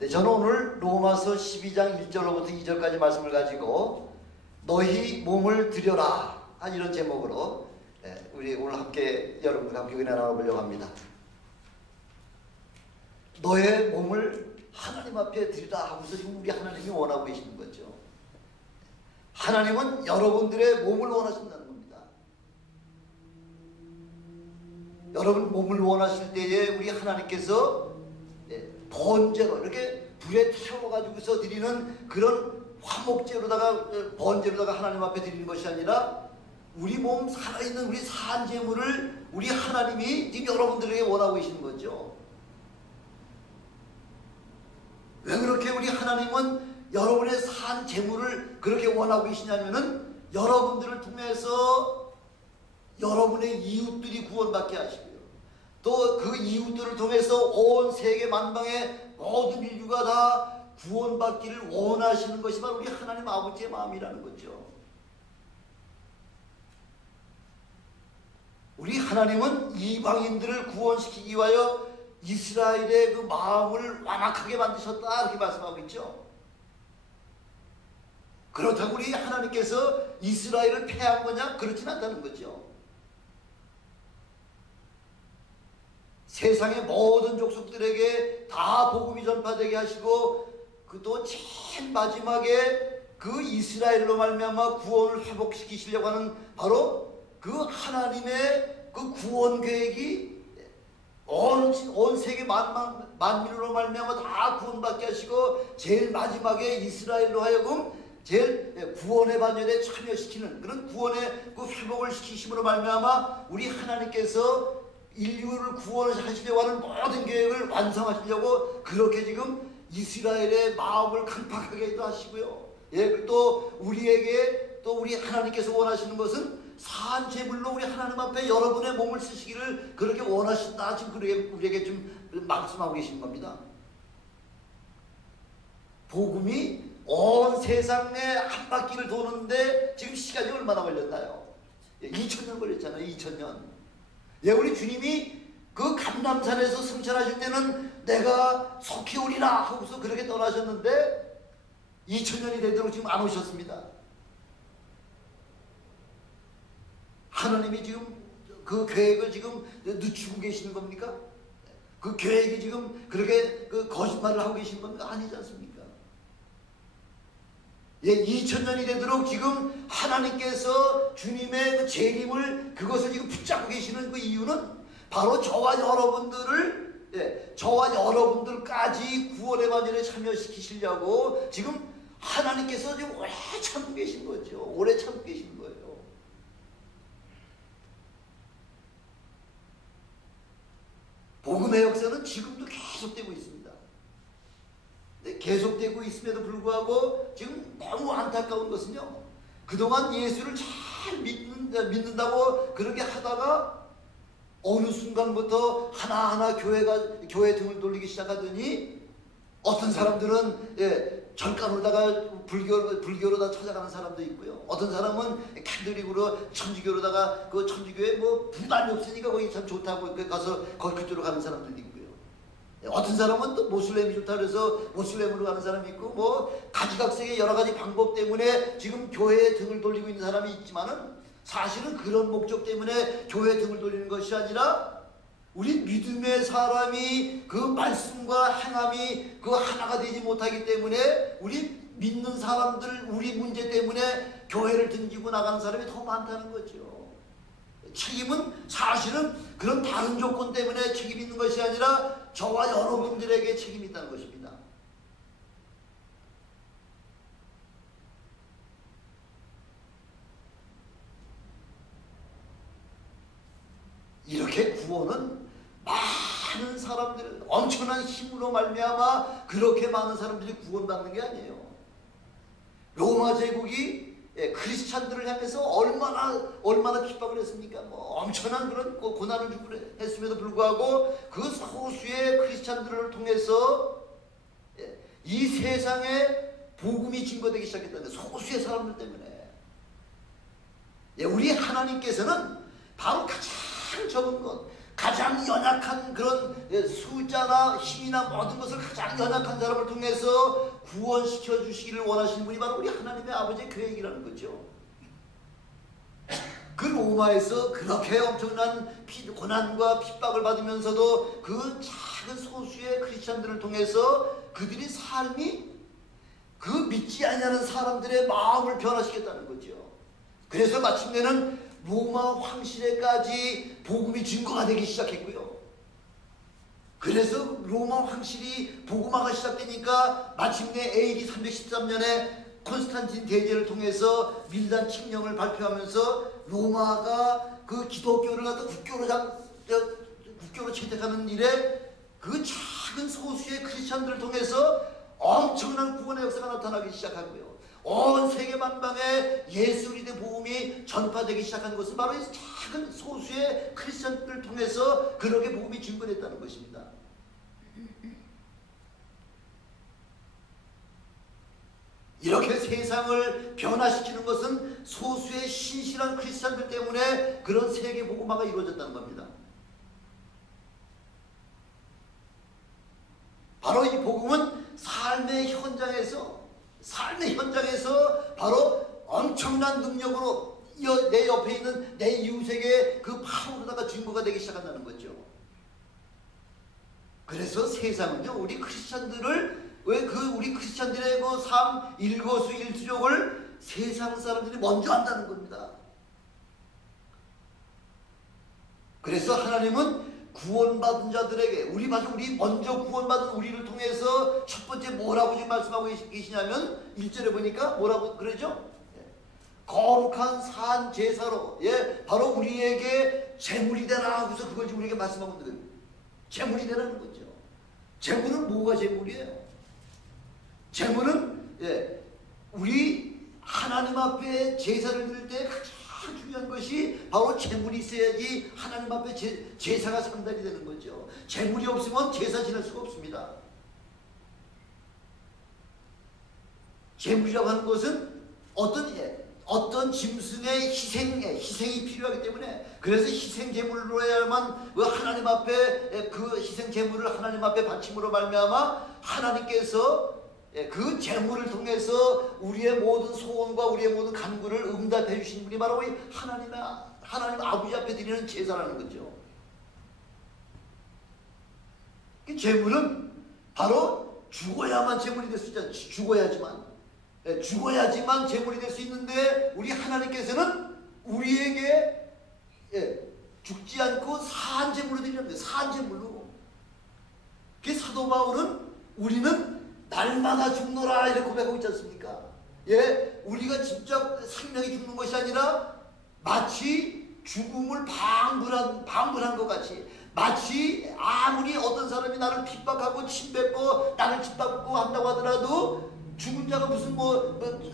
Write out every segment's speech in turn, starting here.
네, 저는 오늘 로마서 12장 1절로부터 2절까지 말씀을 가지고 너희 몸을 드려라 한 이런 제목으로 우리 오늘 함께 여러분과 함께 은혜 나눠보려고 합니다. 너의 몸을 하나님 앞에 드리라 하고서 지금 우리 하나님이 원하고 계시는 거죠. 하나님은 여러분들의 몸을 원하신다는 겁니다. 여러분 몸을 원하실 때에 우리 하나님께서 번제로 이렇게 불에 태워가지고서 드리는 그런 화목제로다가 번제로다가 하나님 앞에 드리는 것이 아니라 우리 몸 살아있는 우리 산제물을 우리 하나님이 지금 여러분들에게 원하고 계시는 거죠. 왜 그렇게 우리 하나님은 여러분의 산제물을 그렇게 원하고 계시냐면은 여러분들을 통해서 여러분의 이웃들이 구원받게 하시고요. 또 그 이웃들을 통해서 온 세계 만방의 모든 인류가 다 구원받기를 원하시는 것이 바로 우리 하나님 아버지의 마음이라는 거죠. 우리 하나님은 이방인들을 구원시키기 위하여 이스라엘의 그 마음을 완악하게 만드셨다 이렇게 말씀하고 있죠. 그렇다고 우리 하나님께서 이스라엘을 패한 거냐? 그렇진 않다는 거죠. 세상의 모든 족속들에게 다 복음이 전파되게 하시고 그 또 제일 마지막에 그 이스라엘로 말미암아 구원을 회복시키시려고 하는 바로 그 하나님의 그 구원 계획이 온 세계 만민으로 말미암아 다 구원받게 하시고 제일 마지막에 이스라엘로 하여금 제일 구원의 반열에 참여시키는 그런 구원의 그 회복을 시키심으로 말미암아 우리 하나님께서 인류를 구원하시려고 하는 모든 계획을 완성하시려고 그렇게 지금 이스라엘의 마음을 강팍하게도 하시고요. 또 우리에게 또 우리 하나님께서 원하시는 것은 산제물로 우리 하나님 앞에 여러분의 몸을 쓰시기를 그렇게 원하신다. 지금 우리에게 좀 말씀하고 계신 겁니다. 복음이 온 세상에 한 바퀴를 도는데 지금 시간이 얼마나 걸렸나요? 2000년 걸렸잖아요. 2000년. 우리 주님이 그 감람산에서 승천하실 때는 내가 속히 오리라 하고서 그렇게 떠나셨는데 2000년이 되도록 지금 안 오셨습니다. 하나님이 지금 그 계획을 지금 늦추고 계시는 겁니까? 그 계획이 지금 그렇게 그 거짓말을 하고 계시는 겁니까? 아니지 않습니까? 2000년이 되도록 지금 하나님께서 주님의 그 재림을 그것을 지금 붙잡고 계시는 그 이유는 바로 저와 여러분들까지 구원의 반열에 참여시키시려고 지금 하나님께서 지금 오래 참고 계신 거죠. 오래 참고 계신 거예요. 복음의 역사는 지금도 계속되고 있습니다. 계속되고 있음에도 불구하고 지금 너무 안타까운 것은요. 그동안 예수를 잘 믿는다고 그렇게 하다가 어느 순간부터 하나하나 교회 등을 돌리기 시작하더니 어떤 사람들은 절간으로다가 불교로다 찾아가는 사람도 있고요. 어떤 사람은 캐톨릭으로 천주교로다가 그 천주교에 뭐 부담이 없으니까 거기 참 좋다고 가서 거기 그쪽으로 가는 사람들도 있고요. 어떤 사람은 또 모슬렘이 좋다 그래서 모슬렘으로 가는 사람이 있고 뭐 가지각색의 여러 가지 방법 때문에 지금 교회에 등을 돌리고 있는 사람이 있지만은 사실은 그런 목적 때문에 교회에 등을 돌리는 것이 아니라 우리 믿음의 사람이 그 말씀과 행함이 그 하나가 되지 못하기 때문에 우리 믿는 사람들 우리 문제 때문에 교회를 등지고 나가는 사람이 더 많다는 거죠. 책임은 사실은 그런 다른 조건 때문에 책임이 있는 것이 아니라 저와 여러분들에게 책임이 있다는 것입니다. 이렇게 구원은 많은 사람들 엄청난 힘으로 말미암아 그렇게 많은 사람들이 구원받는 게 아니에요. 로마 제국이 크리스찬들을 향해서 얼마나 핍박을 했습니까? 뭐 엄청난 그런 고난을 주고 했음에도 불구하고 그 소수의 크리스찬들을 통해서 이 세상에 복음이 증거되기 시작했다는데 소수의 사람들 때문에 우리 하나님께서는 바로 가장 적은 것 가장 연약한 그런 숫자나 힘이나 모든 것을 가장 연약한 사람을 통해서 구원시켜 주시기를 원하시는 분이 바로 우리 하나님의 아버지의 계획이라는 거죠. 그 로마에서 그렇게 엄청난 고난과 핍박을 받으면서도 그 작은 소수의 크리스천들을 통해서 그들의 삶이 그 믿지 아니하는 사람들의 마음을 변화시켰다는 거죠. 그래서 마침내는 로마 황실에까지 복음이 증거가 되기 시작했고요. 그래서 로마 황실이 복음화가 시작되니까 마침내 AD 313년에 콘스탄틴 대제를 통해서 밀란 칙령을 발표하면서 로마가 그 기독교를 갖다 국교로 채택하는 일에 그 작은 소수의 크리스천들을 통해서 엄청난 구원의 역사가 나타나기 시작하고요. 온 세계 만방에 예수 그리스도의 복음이 전파되기 시작한 것은 바로 이 작은 소수의 크리스천들을 통해서 그렇게 복음이 증거됐다는 것입니다. 이렇게 세상을 변화시키는 것은 소수의 신실한 크리스천들 때문에 그런 세계 복음화가 이루어졌다는 겁니다. 바로 이 복음은 삶의 현장에서 바로 엄청난 능력으로 내 옆에 있는 내 이웃에게 그 파워로다가 증거가 되기 시작한다는 거죠. 그래서 세상은요, 우리 크리스천들을 우리 크리스천들의 그 삶 일거수일투족을 세상 사람들이 먼저 한다는 겁니다. 그래서 하나님은 구원받은 자들에게 우리 먼저 구원받은 우리를 통해서 첫 번째 뭐라고 지금 말씀하고 계시냐면 1절에 보니까 뭐라고 그러죠? 거룩한 산 제사로 바로 우리에게 제물이 되라 하고서 그걸 지금 우리에게 말씀하고 있는 거예요. 제물이 되라는 거죠. 제물은 뭐가 제물이에요? 제물은 우리 하나님 앞에 제사를 드릴 때 가장 중요한 것이 바로 제물이 있어야지 하나님 앞에 제사가 상달이 되는 거죠. 제물이 없으면 제사 지낼 수가 없습니다. 제물이라고 하는 것은 어떤 짐승의 희생이 필요하기 때문에, 그래서 희생 제물로 해야만 하나님 앞에 그 희생 제물을 하나님 앞에 바침으로 말미암아 하나님께서 그 제물을 통해서 우리의 모든 소원과 우리의 모든 간구를 응답해 주신 분이 바로 하나님 아버지 앞에 드리는 제사라는 거죠. 그 제물은 바로 죽어야만 제물이 될 수 있잖아요. 죽어야지만 제물이 될 수 있는데 우리 하나님께서는 우리에게 죽지 않고 산 제물로 드리는 거예요. 산 제물로. 그 사도 바울은 우리는 날마다 죽노라 이렇게 고백하고 있지 않습니까? 우리가 진짜 생명이 죽는 것이 아니라 마치 죽음을 방불한 것 같이, 마치 아무리 어떤 사람이 나를 핍박하고 침뱉고 나를 짓밟고 한다고 하더라도 죽은 자가 무슨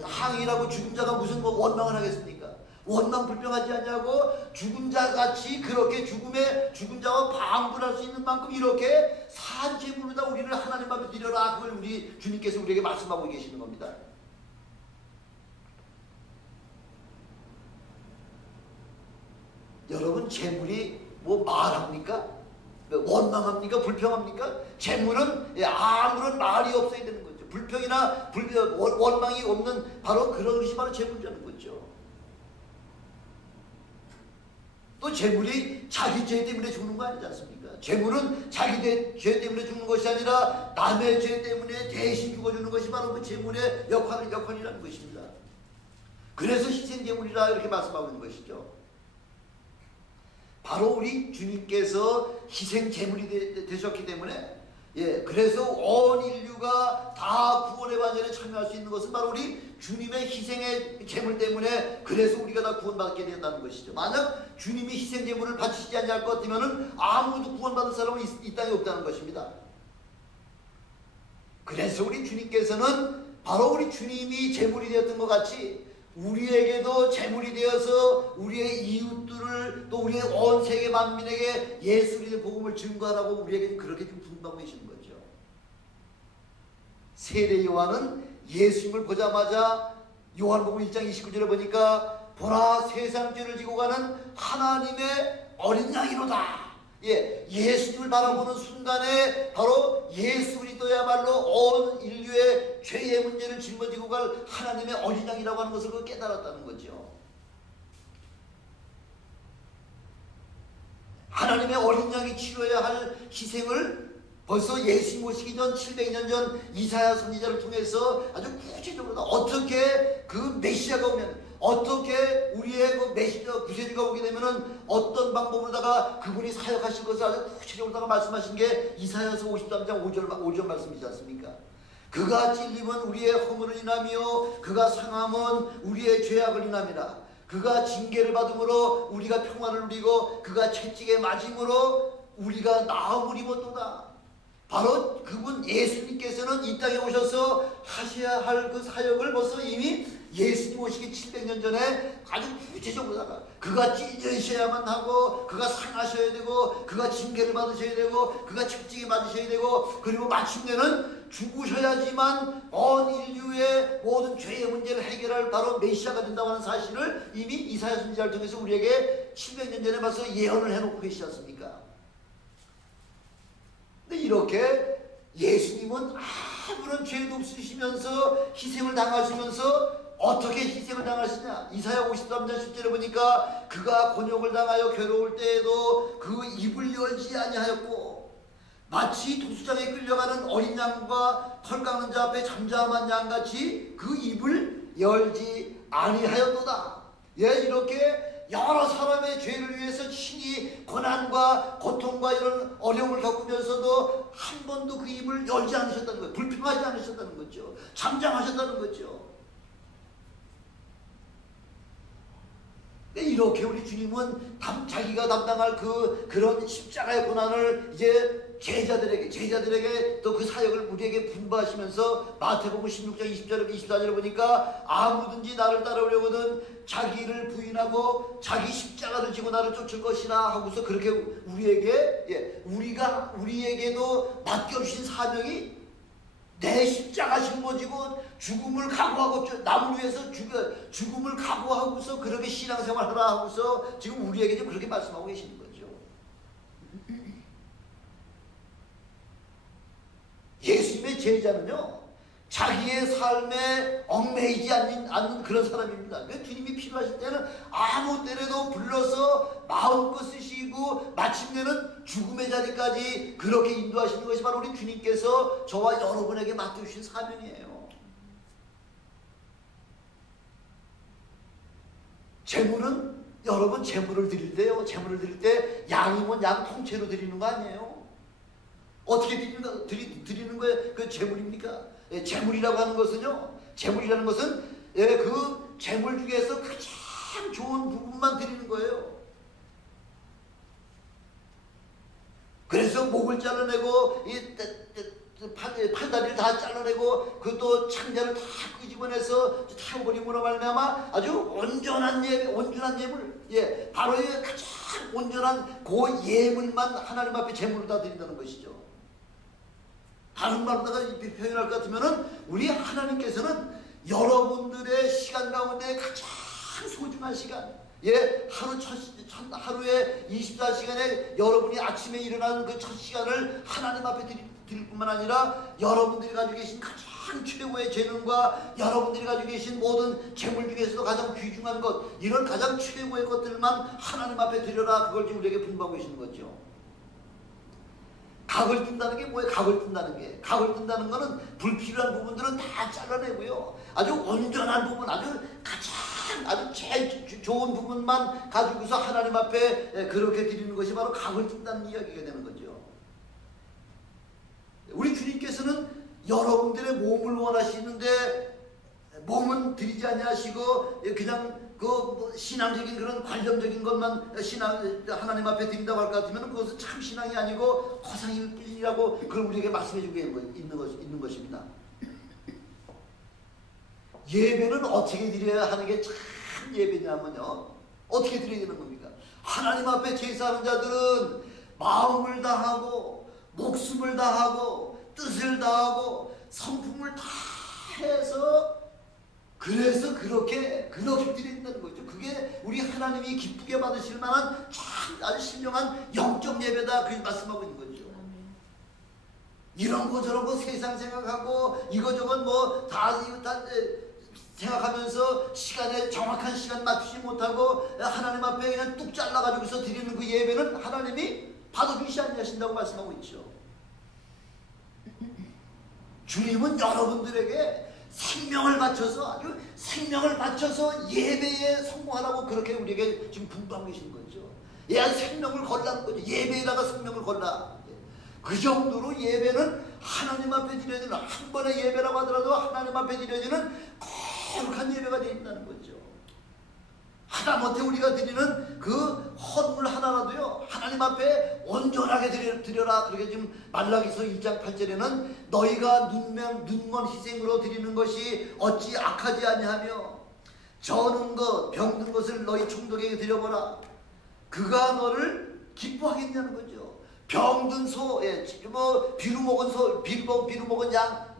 항의라고 죽은 자가 무슨 원망을 하겠습니까? 원망 불평하지 않냐고 죽은 자같이 그렇게 죽은 자와 방불할 수 있는 만큼 이렇게 산 제물로다 우리를 하나님 앞에 드려라. 그걸 우리 주님께서 우리에게 말씀하고 계시는 겁니다. 여러분, 제물이 말합니까? 원망합니까? 불평합니까? 제물은 아무런 말이 없어야 되는 거죠. 불평이나 원망이 없는 바로 그런 것이 바로 제물이라는 거죠. 또 제물이 자기 죄 때문에 죽는 거 아니지 않습니까? 제물은 자기 죄 때문에 죽는 것이 아니라 남의 죄 때문에 대신 죽어주는 것이 바로 그 제물의 역할이라는 것입니다. 그래서 희생제물이라 이렇게 말씀하고 있는 것이죠. 바로 우리 주님께서 희생제물이 되셨기 때문에 그래서 온 인류가 다 구원의 반열에 참여할 수 있는 것은 바로 우리 주님의 희생의 제물 때문에, 그래서 우리가 다 구원받게 된다는 것이죠. 만약 주님이 희생제물을 바치지 않을 것 같으면 아무도 구원받을 사람은 이 땅에 없다는 것입니다. 그래서 우리 주님께서는 바로 우리 주님이 제물이 되었던 것 같이 우리에게도 제물이 되어서 우리의 이웃들을 또 우리의 온 세계 만민에게 예수 그리스도의 복음을 증거하라고 우리에게 그렇게 좀 분노하고 계시는 거죠. 세례 요한은 예수님을 보자마자 요한복음 1장 29절에 보니까 보라 세상 죄를 지고 가는 하나님의 어린 양이로다. 예수님을 바라보는 순간에 바로 예수 그리스도야말로 온 인류의 죄의 문제를 짊어지고 갈 하나님의 어린 양이라고 하는 것을 깨달았다는 거죠. 하나님의 어린 양이 치러야 할 희생을 벌써 예수님 오시기 전 700년 전 이사야 선지자를 통해서 아주 구체적으로 어떻게 그 메시아가 오면, 어떻게 우리의 그 메시아 구세주가 오게 되면은 어떤 방법으로다가 그분이 사역하실 것을 아주 구체적으로 말씀하신 게 이사야서 53장 5절 말씀이지 않습니까? 그가 찔림은 우리의 허물을 인하며 그가 상함은 우리의 죄악을 인함이라. 그가 징계를 받음으로 우리가 평화를 누리고 그가 채찍에 맞음으로 우리가 나음을 입었도다. 바로 그분 예수님께서는 이 땅에 오셔서 하셔야 할 그 사역을 벌써 이미 예수님 오시기 700년 전에 아주 구체적으로다가 그가 찢으셔야만 하고 그가 상하셔야 되고 그가 징계를 받으셔야 되고 그가 채찍에 맞으셔야 되고 그리고 마침내는 죽으셔야지만 온 인류의 모든 죄의 문제를 해결할 바로 메시아가 된다고 하는 사실을 이미 이사야 선지자를 통해서 우리에게 700년 전에 벌써 예언을 해놓고 계시지 않습니까? 근데 이렇게 예수님은 아무런 죄도 없으시면서 희생을 당하시면서 어떻게 희생을 당하시냐? 이사야 53장 10절에 보니까 그가 곤욕을 당하여 괴로울 때에도 그 입을 열지 아니하였고 마치 도수장에 끌려가는 어린 양과 털 깎는 자 앞에 잠잠한 양같이 그 입을 열지 아니하였도다. 이렇게 여러 사람의 죄를 위해서 친히 고난과 고통과 이런 어려움을 겪으면서도 한 번도 그 입을 열지 않으셨다는 거예요. 불평하지 않으셨다는 거죠. 잠잠하셨다는 거죠. 이렇게 우리 주님은 자기가 담당할 그런 십자가의 고난을 이제 제자들에게 또 그 사역을 우리에게 분부하시면서 마태복음 16장 20절에 24절에 보니까 아무든지 나를 따라오려거든 자기를 부인하고 자기 십자가를 지고 나를 쫓을 것이라 하고서 그렇게 우리에게도 맡겨주신 사명이 내 십자가 짊어지고 죽음을 각오하고 남을 위해서 죽음을 각오하고서 그렇게 신앙생활하라 하고서 지금 우리에게 좀 그렇게 말씀하고 계시는 거죠. 예수님의 제자는요 자기의 삶에 얽매이지 않는 그런 사람입니다. 주님이 필요하실 때는 아무 때라도 불러서 마음껏 쓰시고 마침내는 죽음의 자리까지 그렇게 인도하시는 것이 바로 우리 주님께서 저와 여러분에게 맡겨주신 사명이에요. 재물은 여러분 재물을 드릴 때 양이면 양 통째로 드리는 거 아니에요? 어떻게 드리는 거에 그 재물입니까? 재물이라고 하는 것은요, 재물이라는 것은 그 재물 중에서 가장 좋은 부분만 드리는 거예요. 그래서 목을 잘라내고 팔다리를 다 잘라내고 그것도 창자를 다 끄집어내서 태워버림으로 말미암아 아주 온전한 예물, 바로 가장 온전한 그 예물만 하나님 앞에 제물로 다 드린다는 것이죠. 다른 말로다가 표현할 것 같으면은 우리 하나님께서는 여러분들의 시간 가운데 가장 소중한 시간, 하루에 24시간에 여러분이 아침에 일어나는 그 첫 시간을 하나님 앞에 드릴 뿐만 아니라 여러분들이 가지고 계신 가장 최고의 재능과 여러분들이 가지고 계신 모든 재물 중에서도 가장 귀중한 것, 이런 가장 최고의 것들만 하나님 앞에 드려라, 그걸 지금 우리에게 분부하고 계시는 거죠. 각을 뜬다는 게 뭐예요? 각을 뜬다는 거는 불필요한 부분들은 다 잘라내고요, 아주 온전한 부분, 아주 제일 좋은 부분만 가지고서 하나님 앞에 그렇게 드리는 것이 바로 각을 뜬다는 이야기가 되는 거죠. 우리 주님께서는 여러분들의 몸을 원하시는데 몸은 드리지 아니하시고 그냥 신앙적인 그런 관념적인 것만 하나님 앞에 드린다고 할 것 같으면 그것은 참 신앙이 아니고 허상일 뿐이라고 그걸 우리에게 말씀해 주고 있는 것입니다. 예배는 어떻게 드려야 하는 게 참 예배냐면요, 어떻게 드려야 되는 겁니까? 하나님 앞에 제사하는 자들은 마음을 다하고 목숨을 다하고 뜻을 다하고 성품을 다 해서 그래서 그렇게 드린다는 거죠. 그게 우리 하나님이 기쁘게 받으실 만한 참 아주 신령한 영적 예배다, 그 말씀하고 있는 거죠. 이런 거 저런 거 세상 생각하고 이거저것 뭐 다 생각하면서 시간에 정확한 시간 맞추지 못하고 하나님 앞에 그냥 뚝 잘라가지고서 드리는 그 예배는 하나님이 받아주시지 않으신다고 말씀하고 있죠. 주님은 여러분들에게 생명을 바쳐서, 아주 생명을 바쳐서 예배에 성공하라고 그렇게 우리에게 지금 분부하고 계신 거죠. 얘 생명을 걸라는 거죠. 예배에다가 생명을 걸라. 그 정도로 예배는 하나님 앞에 드려지는, 한 번의 예배라고 하더라도 하나님 앞에 드려지는 거룩한 예배가 되어 있다는 거죠. 하다못해 우리가 드리는 그 헌물 하나라도요, 하나님 앞에 온전하게 드려라. 그렇게 지금 말라기서 1장 8절에는 너희가 눈먼 희생으로 드리는 것이 어찌 악하지 아니하며 저는 것 병든 것을 너희 총독에게 드려보라. 그가 너를 기뻐하겠냐는 거죠. 병든 소, 뭐 비루 먹은 소, 비루 먹은 양,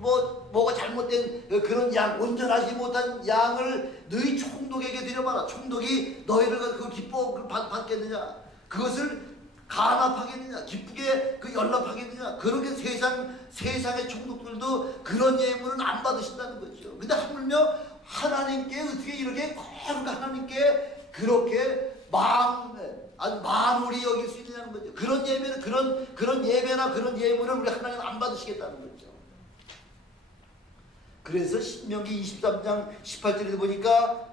뭐가 잘못된 그런 양, 온전하지 못한 양을 너희 총독에게 드려봐라. 총독이 너희를 그 기뻐 받겠느냐? 그것을 간합하겠느냐? 기쁘게 그 연락하겠느냐? 그렇게 세상의 총독들도 그런 예물은 안 받으신다는 거죠. 근데 하물며 하나님께 어떻게 이렇게 거룩한 하나님께 그렇게 만물이 여길 수 있느냐는 거죠. 그런 예배는 그런 예배나 그런 예물을 우리 하나님 안 받으시겠다는 거죠. 그래서 신명기 23장 18절에 보니까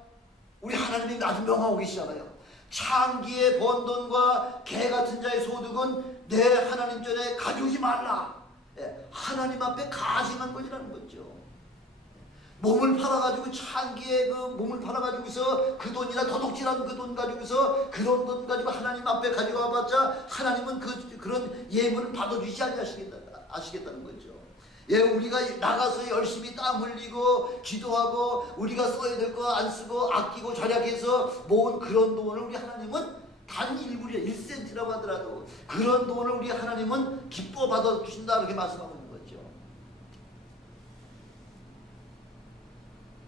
우리 하나님이 아주 명하고 계시잖아요. 창기의 번 돈과 개 같은 자의 소득은 내 하나님 전에 가져오지 말라. 하나님 앞에 가증한 것이라는 거죠. 몸을 팔아가지고 창기에 그 몸을 팔아가지고서 그 돈이나 도둑질한 그 돈 가지고서 그런 돈 가지고 하나님 앞에 가져가봤자 하나님은 그런 예물을 받아주시지 아시겠다는 거죠. 예, 우리가 나가서 열심히 땀 흘리고 기도하고 우리가 써야 될 거 안 쓰고 아끼고 절약해서 모은 그런 돈을 우리 하나님은 단 1불이야 1센트라고 하더라도 그런 돈을 우리 하나님은 기뻐 받아주신다, 그렇게 말씀하고 있는 거죠.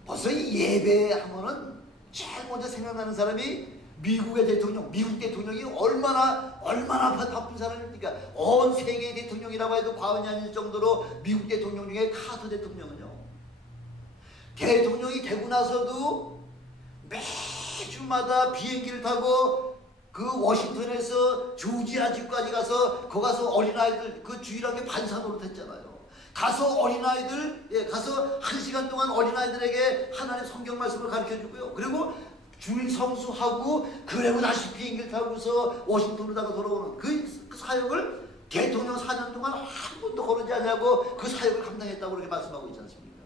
벌써 이 예배하면은 제일 먼저 생각나는 사람이 미국 대통령이 얼마나 바쁜 사람입니까? 온 세계의 대통령이라고 해도 과언이 아닐 정도로 미국 대통령 중에 카터 대통령은요, 대통령이 되고 나서도 매주마다 비행기를 타고 그 워싱턴에서 조지아주까지 가서 거기 가서 어린아이들 그 주일학교 반사 노릇했잖아요. 가서 어린아이들, 가서 1시간 동안 어린아이들에게 하나님의 성경 말씀을 가르쳐주고요. 그리고 주일 성수하고 그리고 다시 비행기를 타고서 워싱턴으로다가 돌아오는 그 사역을 대통령 4년 동안 한 번도 거르지 않냐고 그 사역을 감당했다고 그렇게 말씀하고 있지 않습니까?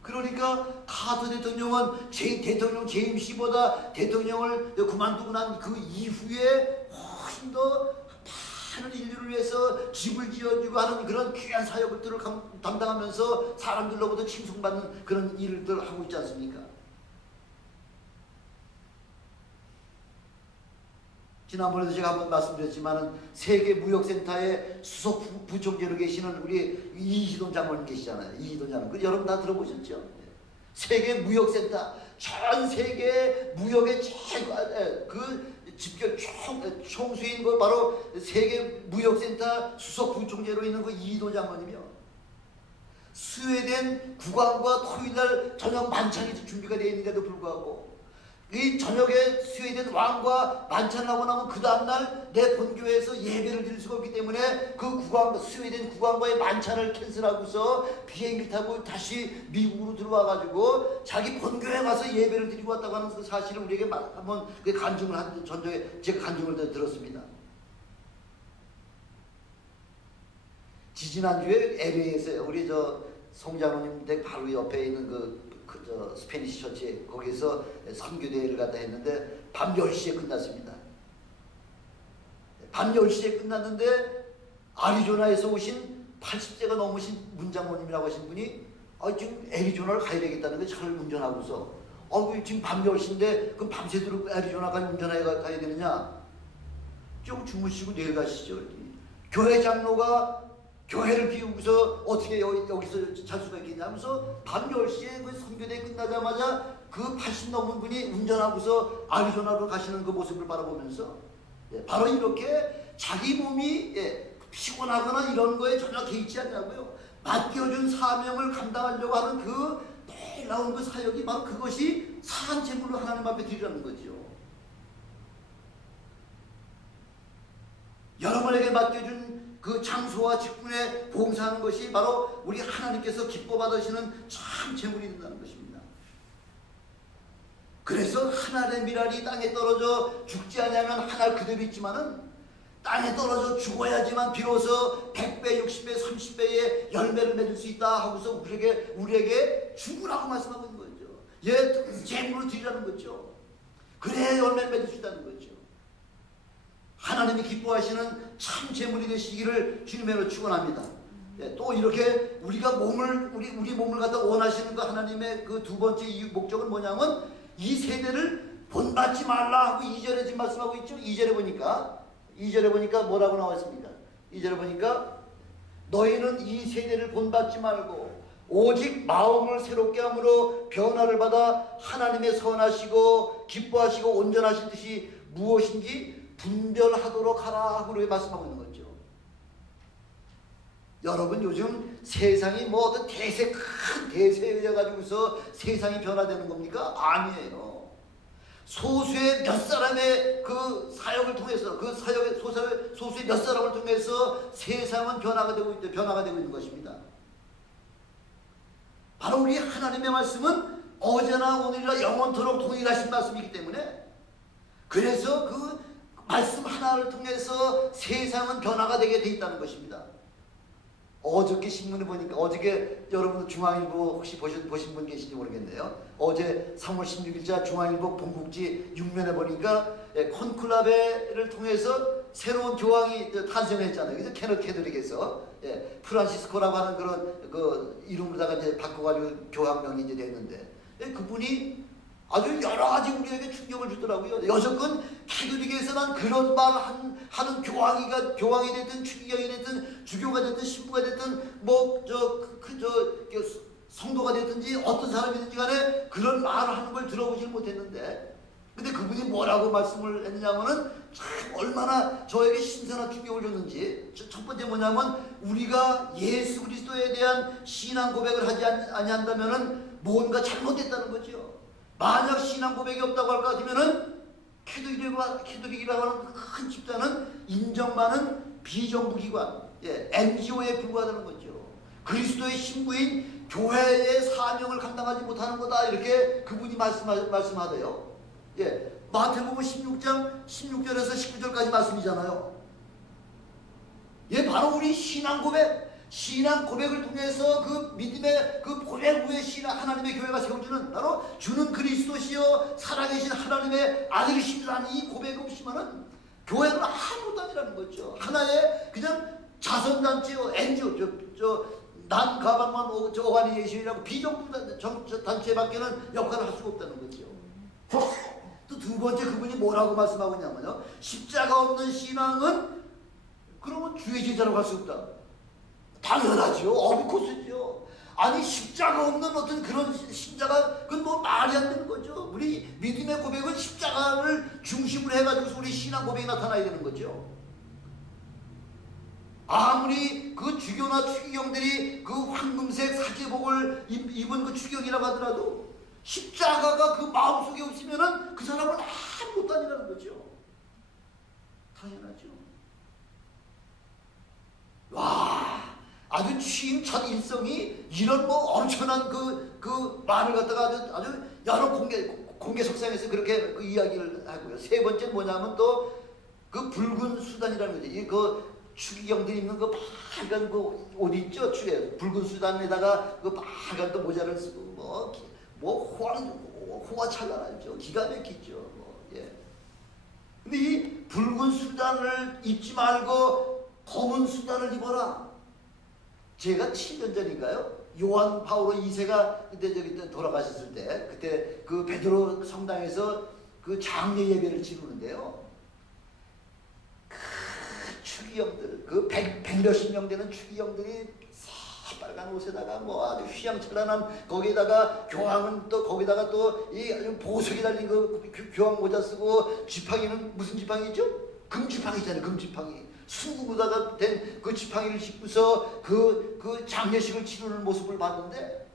그러니까 카터 대통령은 대통령 제임스보다 대통령을 그만두고 난 그 이후에 훨씬 더 많은 인류를 위해서 집을 지어주고 하는 그런 귀한 사역들을 담당하면서 사람들로부터 칭송받는 그런 일들을 하고 있지 않습니까? 지난번에도 제가 한번 말씀드렸지만은 세계무역센터의 수석 부총재로 계시는 우리 이희돈 장관님 계시잖아요. 이희돈 장관. 여러분 다 들어보셨죠? 세계무역센터, 전 세계 무역의 집결 총수인 거 바로 세계무역센터 수석 부총재로 있는 그 이희돈 장관님이요. 스웨덴 국왕과 토요일날 저녁 만찬이 준비가 되어 있는데도 불구하고 이 저녁에 스웨덴 왕과 만찬을 하고 나면 그 다음날 내 본교회에서 예배를 드릴 수가 없기 때문에 그 스웨덴 국왕과의 만찬을 캔슬하고서 비행기 타고 다시 미국으로 들어와가지고 자기 본교회에 가서 예배를 드리고 왔다고 하는 그 사실을 우리에게 한번 간증을 한 전적에 제가 간증을 들었습니다. 지지난주에 LA에서 우리 송장로님 댁 바로 옆에 있는 스페니시 처치 거기서 선교대회를 갖다 했는데 밤 10시에 끝났습니다. 밤 10시에 끝났는데 아리조나에서 오신 80세가 넘으신 문장모님이라고 하신 분이 지금 애리조나를 가야 되겠다는 데 차를 운전하고서 지금 밤 10시인데 그럼 밤새도록 애리조나까지 운전해 가야 되느냐? 좀 주무시고 내일 가시죠. 교회 장로가 교회를 비우고서 어떻게 여기서 잘 수가 있겠냐 하면서 밤 10시에 그 선교대 끝나자마자 그 80 넘은 분이 운전하고서 아리조나로 가시는 그 모습을 바라보면서 바로 이렇게 자기 몸이 피곤하거나 이런 거에 전혀 개의치 않냐고요. 맡겨준 사명을 감당하려고 하는 그 놀라운 그 사역이 바로 그것이 사한 제물로 하나님 앞에 드리라는 거죠. 여러분에게 맡겨준 그 장소와 직분에 봉사하는 것이 바로 우리 하나님께서 기뻐 받으시는 참 제물이 된다는 것입니다. 그래서 한 알의 밀알이 땅에 떨어져 죽지 않으면 한 알 그대로 있지만은 땅에 떨어져 죽어야지만 비로소 100배, 60배, 30배의 열매를 맺을 수 있다 하고서 우리에게 죽으라고 말씀하고 있는 거죠. 제물을 드리라는 거죠. 그래야 열매를 맺을 수 있다는 거죠. 하나님이 기뻐하시는 참 제물이 되시기를 주님으로 축원합니다. 또 이렇게 우리가 우리 몸을 갖다 원하시는 거 하나님의 그 두 번째 목적은 뭐냐면 이 세대를 본받지 말라 하고 2절에 지금 말씀하고 있죠. 2절에 보니까 뭐라고 나와 있습니까? 2절에 보니까 너희는 이 세대를 본받지 말고 오직 마음을 새롭게 함으로 변화를 받아 하나님의 선하시고 기뻐하시고 온전하신 뜻이 무엇인지 분별하도록 하라 하고 이렇게 말씀하고 있는 거죠. 여러분 요즘 세상이 뭐 어떤 큰 대세에 의해 가지고서 세상이 변화되는 겁니까? 아니에요. 소수의 몇 사람의 그 사역을 통해서 그 사역의 소수의 몇 사람을 통해서 세상은 변화가 되고 있는 것입니다. 바로 우리 하나님의 말씀은 어제나 오늘이나 영원토록 동일하신 말씀이기 때문에 그래서 그 말씀 하나를 통해서 세상은 변화가 되게 돼 있다는 것입니다. 어저께 신문을 보니까 어저께 여러분 중앙일보 혹시 보신 분 계신지 모르겠네요. 어제 3월 16일자 중앙일보 본국지 6면에 보니까 콘클라베를 통해서 새로운 교황이 탄생했잖아요. 그래서 케너 캐드릭에서 프란시스코라고 하는 그런 그 이름으로다가 이제 바꿔가지고 교황명이 이제 됐는데 그분이 아주 여러 가지 우리에게 충격을 주더라고요. 여전껏 캐톨릭에서는 그런 말 하는 교황이 됐든 추기경이 됐든 주교가 됐든 신부가 됐든 성도가 됐든지 어떤 사람이든지 간에 그런 말을 하는 걸 들어보질 못했는데 근데 그분이 뭐라고 말씀을 했냐면은 참 얼마나 저에게 신선한 충격을 줬는지 첫 번째 뭐냐면 우리가 예수 그리스도에 대한 신앙 고백을 하지 아니한다면은 뭔가 잘못됐다는 거죠. 만약 신앙 고백이 없다고 할 것 같으면은 캐톨릭이라고 하는 큰 집단은 인정받는 비정부기관, NGO에 불과하다는 거죠. 그리스도의 신부인 교회의 사명을 감당하지 못하는 거다 이렇게 그분이 말씀하대요. 마태복음 16장 16절에서 19절까지 말씀이잖아요. 바로 우리 신앙 고백을 통해서 그 믿음의 그 고백 후에 하나님의 교회가 세워주는 바로 주는 그리스도시여 살아계신 하나님의 아들이시라는 이 고백 없이만은 교회는 아무것도 아니라는 거죠. 하나의 그냥 자선단체요, NGO, 난 가방만 어간이 예수이라고 비정부 단체밖에는 역할을 할 수가 없다는 거죠. 또 두 번째 그분이 뭐라고 말씀하고 있냐면요. 십자가 없는 신앙은 그러면 주의 제자로 갈 수 없다. 당연하죠. 어비코스죠. 아니 십자가 없는 어떤 그런 신자가 그건 뭐 말이 안 되는 거죠. 우리 믿음의 고백은 십자가를 중심으로 해가지고 우리 신앙 고백이 나타나야 되는 거죠. 아무리 그 주교나 추기경들이 그 황금색 사제복을 입은 그 추기경이라고 하더라도 십자가가 그 마음속에 없으면은 그 사람은 아무것도 아니라는 거죠. 당연하죠. 와, 아주 취임 첫 일성이 이런 뭐 엄청난 그 말을 갖다가 아주 여러 공개 석상에서 그렇게 그 이야기를 하고요. 세 번째 뭐냐면 또 그 붉은 수단이라는 거죠. 그 추기경들이 입는 그 빨간 그 옷 있죠? 붉은 수단에다가 그 빨간 또 모자를 쓰고 호화 찬란하죠. 기가 막히죠. 근데 이 붉은 수단을 입지 말고 검은 수단을 입어라. 제가 7년 전인가요? 요한 바오로 2세가 그때 저기 돌아가셨을 때 그때 그 베드로 성당에서 그 장례 예배를 치르는데요. 그 추기경들, 그 백몇십 명 되는 추기경들이 빨간 옷에다가 뭐 아주 휘황찬란한, 거기다가 교황은 또 거기다가 또 이 보석이 달린 그 교황 모자 쓰고, 지팡이는 무슨 지팡이죠? 금지팡이잖아요. 금지팡이. 순구보다가 된 그 지팡이를 짚고서 그 장례식을 치르는 모습을 봤는데,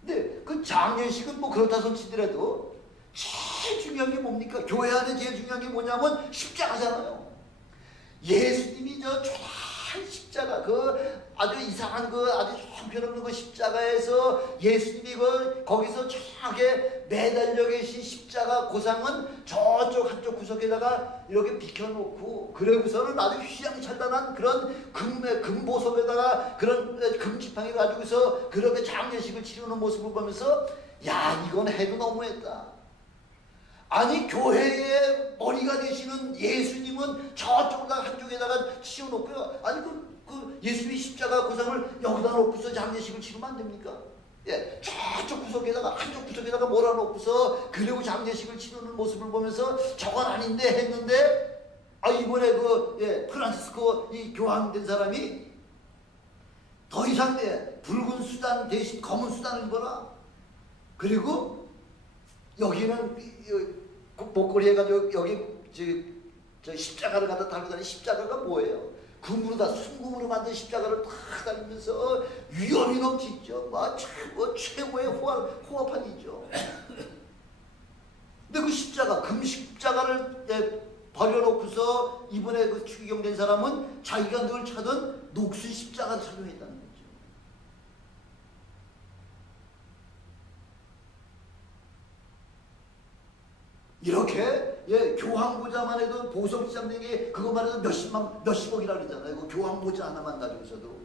근데 그 장례식은 뭐 그렇다 손 치더라도 제일 중요한 게 뭡니까? 교회 안에 제일 중요한 게 뭐냐면 십자가잖아요. 예수님이 저 초라한 십자가, 그 아주 이상한 그 아주 형편없는 그 십자가에서 예수님이 거기서 초라하게 매달려 계신 십자가 고상은 저쪽 한쪽 구석에다가 이렇게 비켜놓고, 그러고서는 아주 휘황찬란한 그런 금보석에다가 그런 금지팡이 가지고서 그렇게 장례식을 치르는 모습을 보면서, 야, 이건 해도 너무했다. 아니, 교회의 머리가 되시는 예수님은 저쪽에다가 한쪽에다가 씌워놓고요. 아니, 그 예수님의 십자가 고상을 여기다 놓고서 장례식을 치르면 안 됩니까? 예, 저쪽 구석에다가 한쪽 구석에다가 몰아놓고서 그리고 장례식을 치르는 모습을 보면서 저건 아닌데 했는데, 이번에 프란시스코 이 교황 된 사람이 더 이상 붉은 수단 대신 검은 수단을 입어라. 그리고 여기는 목걸이 해가지고 여기 저 십자가를 갖다 달고 다니는 십자가가 뭐예요? 금으로 다 순금으로 만든 십자가를 탁 달면서 위험이 넘치죠. 최고의 호화판이죠. 근데 그 십자가, 금 십자가를 버려놓고서 이번에 그 추기경된 사람은 자기가 늘 찾은 녹슨 십자가를 착용했다는 거죠. 이렇게 교황 모자만 해도 보석 시장된 게 그것만 해도 몇십억이라 그러잖아요. 그 교황 모자 하나만 가지고서도.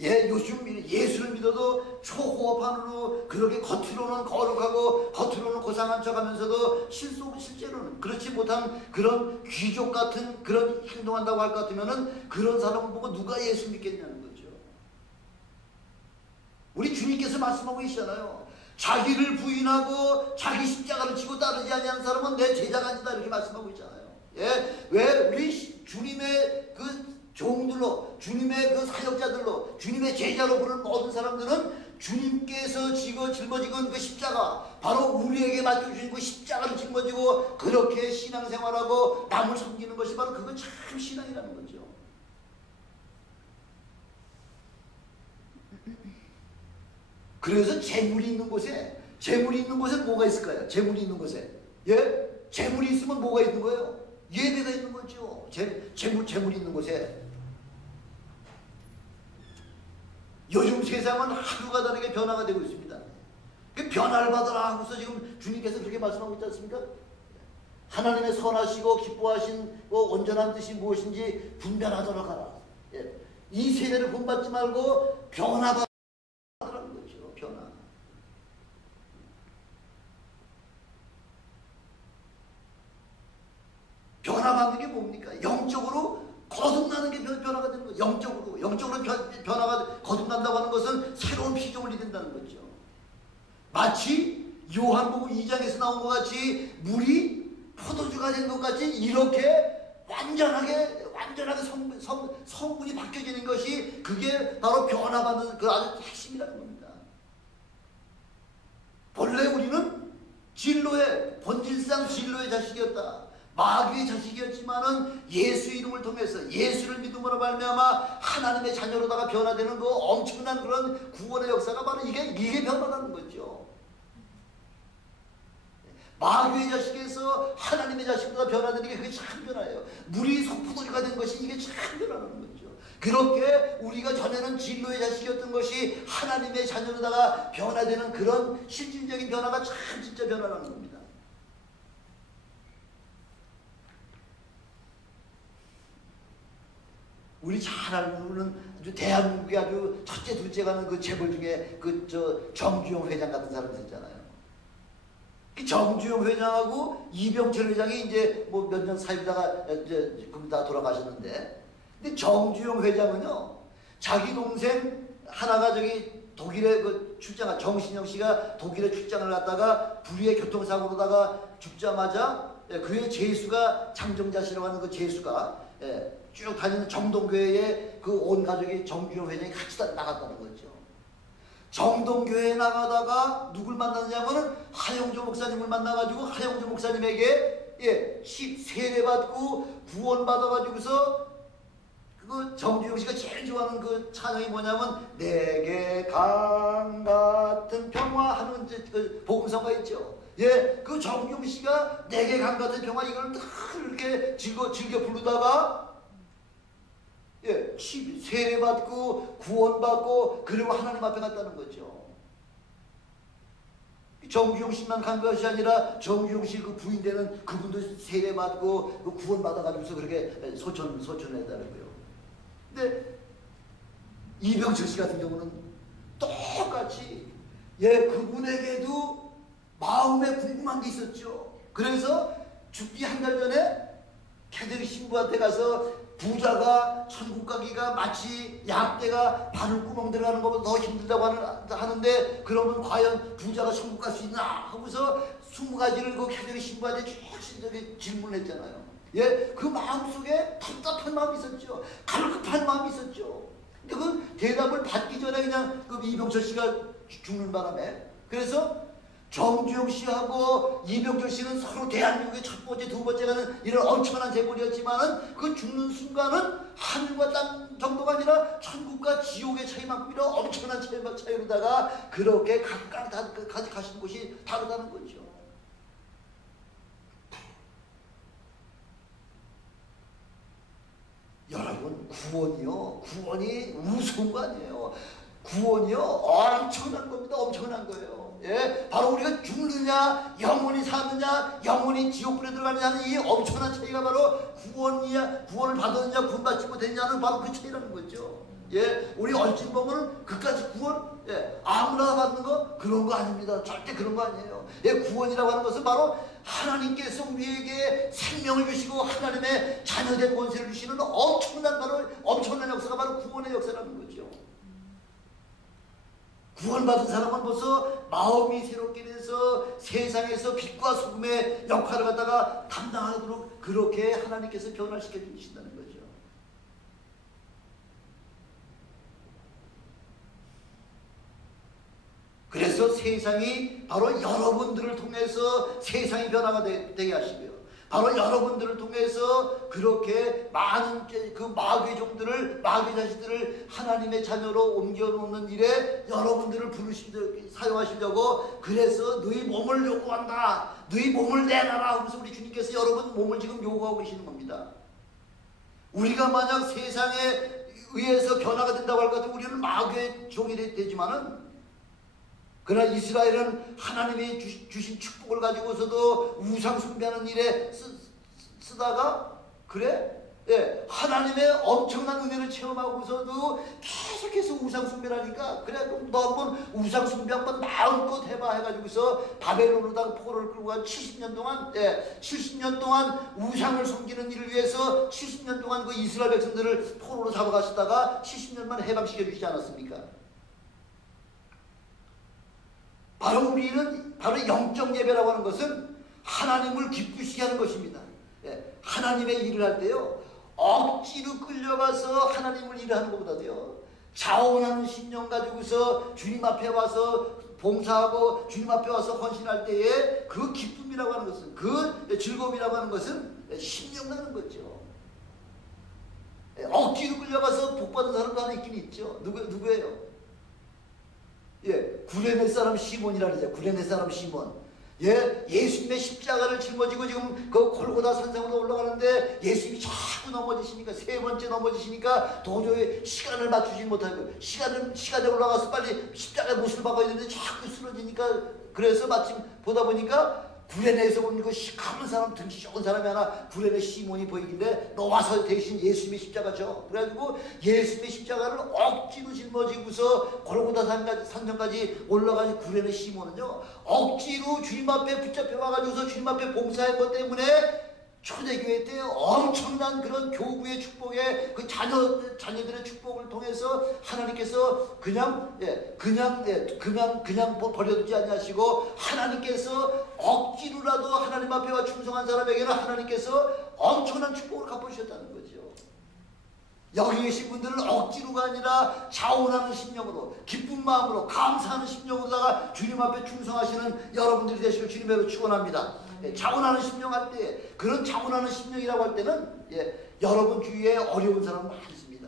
요즘 예수를 믿어도 초호흡판으로 그렇게 겉으로는 거룩하고 겉으로는 고상한 척하면서도 실제로는 그렇지 못한 그런 귀족 같은 그런 행동한다고 할 것 같으면은 그런 사람을 보고 누가 예수 믿겠냐는 거죠. 우리 주님께서 말씀하고 계시잖아요. 자기를 부인하고 자기 십자가를 지고 따르지 아니하는 사람은 내 제자가 아니다, 이렇게 말씀하고 있잖아요. 왜 우리 주님의 그 종들로, 주님의 그 사역자들로, 주님의 제자로 부르는 모든 사람들은 주님께서 짊어지건 그 십자가, 바로 우리에게 맡겨주신 그 십자가를 짊어지고 그렇게 신앙생활하고 남을 섬기는 것이 바로 그건 참 신앙이라는 거죠. 그래서 재물이 있는 곳에 뭐가 있을까요? 재물이 있는 곳에, 재물이 있으면 뭐가 있는 거예요? 예배가 있는 거죠. 재물이 있는 곳에. 요즘 세상은 하루가 다르게 변화가 되고 있습니다. 그 변화를 받으라 하고서 지금 주님께서 그렇게 말씀하고 있지 않습니까? 하나님의 선하시고 기뻐하신 온전한 뜻이 무엇인지 분별하도록 하라. 이 세대를 본받지 말고 변화받으라는 거죠. 변화받는 게 뭡니까? 영적으로 거듭나는 게 변화가 되는 거예요. 영적으로 변화가 거듭난다고 하는 것은 새로운 피조물이 된다는 거죠. 마치 요한복음 2장에서 나온 것 같이 물이 포도주가 된 것 같이 이렇게 완전하게 성분이 바뀌어지는 것이, 그게 바로 변화받는 그 아주 핵심이라는 겁니다. 본래 우리는 본질상 진로의 자식이었다. 마귀의 자식이었지만은 예수 이름을 통해서 예수를 믿음으로 말미암아 하나님의 자녀로다가 변화되는 그 엄청난 그런 구원의 역사가 바로 이게 변화라는 거죠. 마귀의 자식에서 하나님의 자식으로 변화되는 게 그게 참 변화예요. 물이 포도주가 된 것이 이게 참 변화라는 거죠. 그렇게 우리가 전에는 진로의 자식이었던 것이 하나님의 자녀로다가 변화되는 그런 실질적인 변화가 참 진짜 변화라는 겁니다. 우리 잘 알고는 아주 대한민국의 아주 첫째 둘째 가는 그 재벌 중에 정주영 회장 같은 사람이 있었잖아요. 그 정주영 회장하고 이병철 회장이 이제 뭐 몇 년 사귀다가 이제 그분 다 돌아가셨는데, 근데 정주영 회장은요, 자기 동생 하나가 독일에 정신영 씨가 독일에 출장을 갔다가 불의의 교통사고로다가 죽자마자 예, 그의 제수가 장정자씨라고 하는 그 제수가 예, 쭉 다니는 정동교회에 그 온 가족이 정주영 회장이 같이 나갔다는 거죠. 정동교회에 나가다가 누굴 만났냐면은 하영조 목사님을 만나가지고 하영조 목사님에게 예, 세례받고 구원받아가지고서 그 정주영 씨가 제일 좋아하는 그 찬양이 뭐냐면 내게 강 같은 평화 하는 그 복음성가 있죠. 예, 그 정주영 씨가 내게 강 같은 평화 이걸 늘 이렇게 즐겨 부르다가 예, 세례받고 구원받고 그리고 하나님 앞에 갔다는 거죠. 정주영 씨만 간 것이 아니라 정주영 씨 그 부인 되는 그분도 세례받고 그 구원받아가지고서 그렇게 소천했다는 거예요. 근데 이병철 씨 같은 경우는 똑같이 예, 그분에게도 마음에 궁금한 게 있었죠. 그래서 죽기 한 달 전에 캐드릭 신부한테 가서 부자가 천국 가기가 마치 약대가 바늘구멍 들어가는 것보다 더 힘들다고 하는데 그러면 과연 부자가 천국 갈 수 있나 하고서 20가지를 그 캐드릭 신부한테 쭉 질문을 했잖아요. 예, 그 마음속에 답답한 마음이 있었죠. 갈급한 마음이 있었죠. 근데 그 대답을 받기 전에 그냥 그 이병철 씨가 죽는 바람에 그래서 정주영 씨하고 이병철 씨는 서로 대한민국의 첫 번째, 두 번째가는 이런 엄청난 재벌이었지만은 그 죽는 순간은 하늘과 땅 정도가 아니라 천국과 지옥의 차이만큼 이런 엄청난 차이로다가 그렇게 각각 가시는 곳이 다르다는 거죠. 여러분, 구원이 우스운 거 아니에요. 구원이요 엄청난 겁니다. 엄청난 거예요. 예, 바로 우리가 죽느냐 영원히 사느냐 영원히 지옥불에 들어가느냐는 이 엄청난 차이가 바로 구원을 받았느냐 구원받지 못했느냐는 바로 그 차이라는 거죠. 예, 우리 얼진 보면은 그까지 구원 예, 아무나 받는 거 그런 거 아닙니다. 절대 그런 거 아니에요. 예, 구원이라고 하는 것은 바로 하나님께서 우리에게 생명을 주시고 하나님의 자녀된 권세를 주시는 엄청난 역사가 바로 구원의 역사라는 거죠. 구원받은 사람은 벌써 마음이 새롭게 돼서 세상에서 빛과 소금의 역할을 갖다가 감당하도록 그렇게 하나님께서 변화시켜 주신다는 거죠. 그래서 세상이 바로 여러분들을 통해서 세상이 변화가 되게 하시고요. 바로 여러분들을 통해서 그렇게 많은 그 마귀의 종들을 마귀의 자식들을 하나님의 자녀로 옮겨놓는 일에 여러분들을 사용하시려고 그래서 너희 몸을 요구한다. 너희 몸을 내놔라 하면서 우리 주님께서 여러분 몸을 지금 요구하고 계시는 겁니다. 우리가 만약 세상에 의해서 변화가 된다고 할 것 같으면 우리는 마귀의 종이 되지만은 그러나 이스라엘은 하나님이 주신 축복을 가지고서도 우상 숭배하는 일에 쓰다가 그래? 예, 하나님의 엄청난 은혜를 체험하고서도 계속해서 우상 숭배를 하니까 그래 그럼 너 한번 우상 숭배 한번 마음껏 해봐 해가지고서 바벨론으로다가 포로를 끌고 간 70년 동안 70년 동안 우상을 섬기는 일을 위해서 70년 동안 그 이스라엘 백성들을 포로로 잡아가시다가 70년만 해방시켜 주시지 않았습니까? 바로 우리는 바로 영적 예배라고 하는 것은 하나님을 기쁘시게 하는 것입니다. 예, 하나님의 일을 할 때요 억지로 끌려가서 하나님을 일하는 것보다도요 자원하는 신령 가지고서 주님 앞에 와서 봉사하고 주님 앞에 와서 헌신할 때에 그 기쁨이라고 하는 것은 그 즐거움이라고 하는 것은 신령 나는 거죠. 예, 억지로 끌려가서 복받은 사람도 하나 있긴 있죠. 누구예요? 예, 구레네 사람 시몬이라 그러죠. 구레네 사람 시몬. 예, 예수님의 십자가를 짊어지고 지금 그 골고다 산상으로 올라가는데 예수님이 자꾸 넘어지시니까 3번째 넘어지시니까 도저히 시간을 맞추지 못하고 시간에 올라가서 빨리 십자가에 못을 박아야 되는데 자꾸 쓰러지니까 그래서 마침 보다 보니까 구레네에서 온 그 시커먼 사람 등치 좋은 사람이 하나 구레네 시몬이 보이길래 너 와서 대신 예수님의 십자가 져. 그래가지고 예수님의 십자가를 억지로 짊어지고서 골고다 산전까지 올라가신 구레네 시몬은요 억지로 주님 앞에 붙잡혀 와가지고서 주님 앞에 봉사한 것 때문에 초대교회 때 엄청난 그런 교구의 축복에 그 자녀들의 축복을 통해서 하나님께서 그냥 버려두지 아니하시고 하나님께서 억지로라도 하나님 앞에와 충성한 사람에게는 하나님께서 엄청난 축복을 갚아주셨다는 거죠. 여기 계신 분들은 억지로가 아니라 자원하는 심령으로, 기쁜 마음으로, 감사하는 심령으로다가 주님 앞에 충성하시는 여러분들이 되시길 주님으로 축원합니다. 자원하는 심령 할 때, 그런 자원하는 심령이라고 할 때는 여러분 주위에 어려운 사람 많이 있습니다.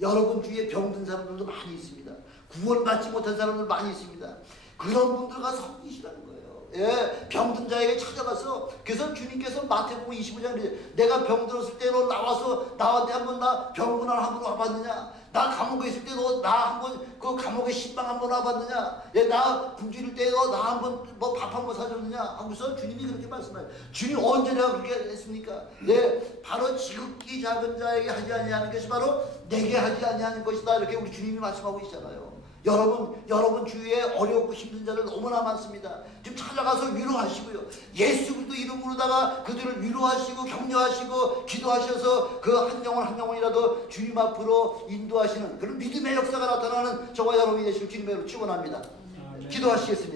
여러분 주위에 병든 사람들도 많이 있습니다. 구원받지 못한 사람들 많이 있습니다. 그런 분들과 섬기시라는 거예요. 병든 자에게 찾아가서, 그래서 주님께서 마태복음 25장에 내가 병들었을 때 너 나와서 나한테 한번 나 병문안 한번 와봤느냐? 나 감옥에 있을 때 너 나 한번 그 감옥에 신방 한번 와봤느냐? 나 굶주릴 때 너 나 한번 뭐 밥 한번 사줬느냐? 하고서 주님이 그렇게 말씀해요. 주님 언제 내가 그렇게 했습니까? 바로 지극히 작은 자에게 하지 아니하는 것이 바로 내게 하지 아니하는 것이다. 이렇게 우리 주님이 말씀하고 있잖아요. 여러분 주위에 어렵고 힘든 자들 너무나 많습니다. 지금 찾아가서 위로하시고요. 예수 그리스도 이름으로다가 그들을 위로하시고 격려하시고 기도하셔서 그 한 영혼이라도 주님 앞으로 인도하시는 그런 믿음의 역사가 나타나는 저와 여러분이 되시길 주님으로 축원합니다. 기도하시겠습니다.